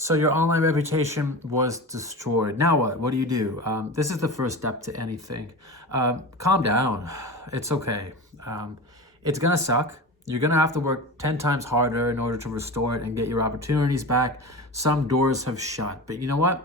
So your online reputation was destroyed. Now what? What do you do? This is the first step to anything. Calm down. It's okay. It's gonna suck. You're gonna have to work 10 times harder in order to restore it and get your opportunities back. Some doors have shut, but you know what?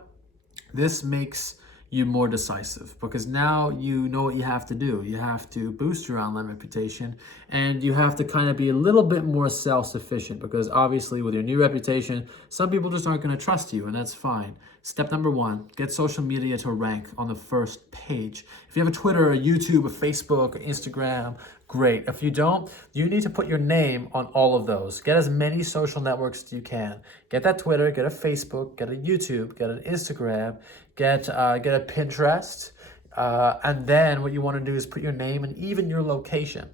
This makes you more decisive because now you know what you have to do. You have to boost your online reputation and you have to kind of be a little bit more self-sufficient because obviously with your new reputation, some people just aren't going to trust you, and that's fine. Step number one, get social media to rank on the first page. If you have a Twitter, a YouTube, a Facebook, Instagram, great. If you don't, you need to put your name on all of those. Get as many social networks as you can. Get that Twitter, get a Facebook, get a YouTube, get an Instagram, get a Pinterest, and then what you want to do is put your name and even your location.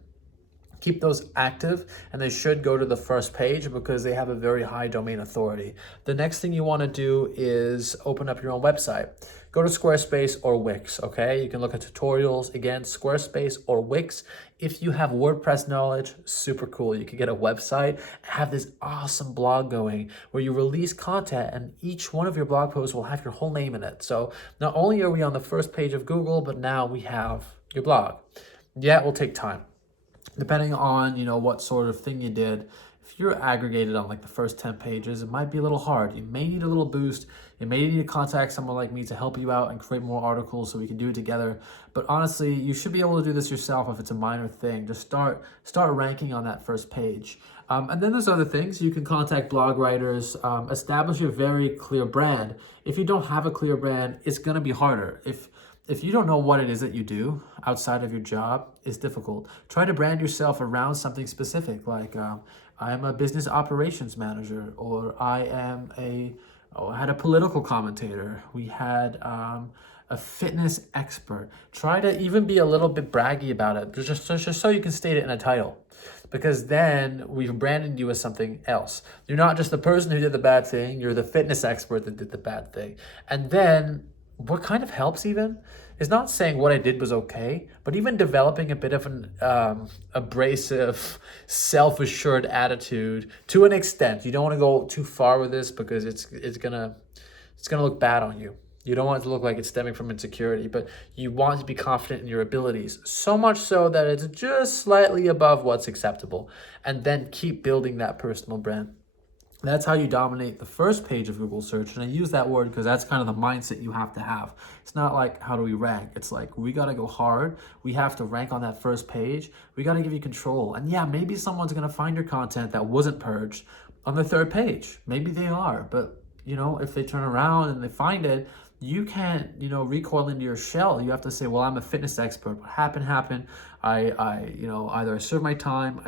Keep those active, and they should go to the first page because they have a very high domain authority. The next thing you want to do is open up your own website. Go to Squarespace or Wix, okay? You can look at tutorials. Again, Squarespace or Wix. If you have WordPress knowledge, super cool. You can get a website, have this awesome blog going where you release content and each one of your blog posts will have your whole name in it. So not only are we on the first page of Google, but now we have your blog. Yeah, it will take time. Depending on, what sort of thing you did, if you're aggregated on like the first 10 pages, it might be a little hard. You may need a little boost. You may need to contact someone like me to help you out and create more articles so we can do it together. But honestly, you should be able to do this yourself if it's a minor thing. Just start ranking on that first page. And then there's other things. You can contact blog writers, establish a very clear brand. If you don't have a clear brand, it's going to be harder. If you don't know what it is that you do outside of your job, it's difficult. Try to brand yourself around something specific, like I am a business operations manager, or I had a political commentator. We had a fitness expert. Try to even be a little bit braggy about it, just so you can state it in a title. Because then we've branded you as something else. You're not just the person who did the bad thing, you're the fitness expert that did the bad thing. And then what kind of helps even is not saying what I did was okay, but even developing a bit of an abrasive, self-assured attitude to an extent. You don't want to go too far with this because it's gonna look bad on you. You don't want it to look like it's stemming from insecurity, but you want to be confident in your abilities, so much so that it's just slightly above what's acceptable, and then keep building that personal brand. That's how you dominate the first page of Google search. And I use that word because that's kind of the mindset you have to have. It's not like, how do we rank? It's like, we got to go hard. We have to rank on that first page. We got to give you control. And yeah, maybe someone's going to find your content that wasn't purged on the third page. Maybe they are. But, if they turn around and they find it, you can't, recoil into your shell. You have to say, well, I'm a fitness expert. What happened. Either I served my time,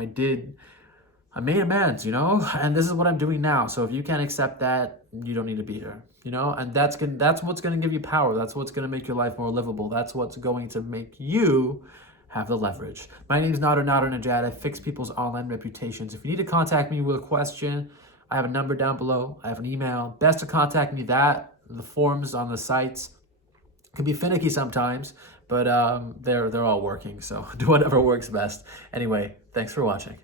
I made amends, and this is what I'm doing now. So if you can't accept that, you don't need to be here, and that's what's going to give you power. That's what's going to make your life more livable. That's what's going to make you have the leverage. My name is Nadernejad. I fix people's online reputations. If you need to contact me with a question, I have a number down below. I have an email. Best to contact me the forms on the sites can be finicky sometimes, but they're all working. So do whatever works best. Anyway, thanks for watching.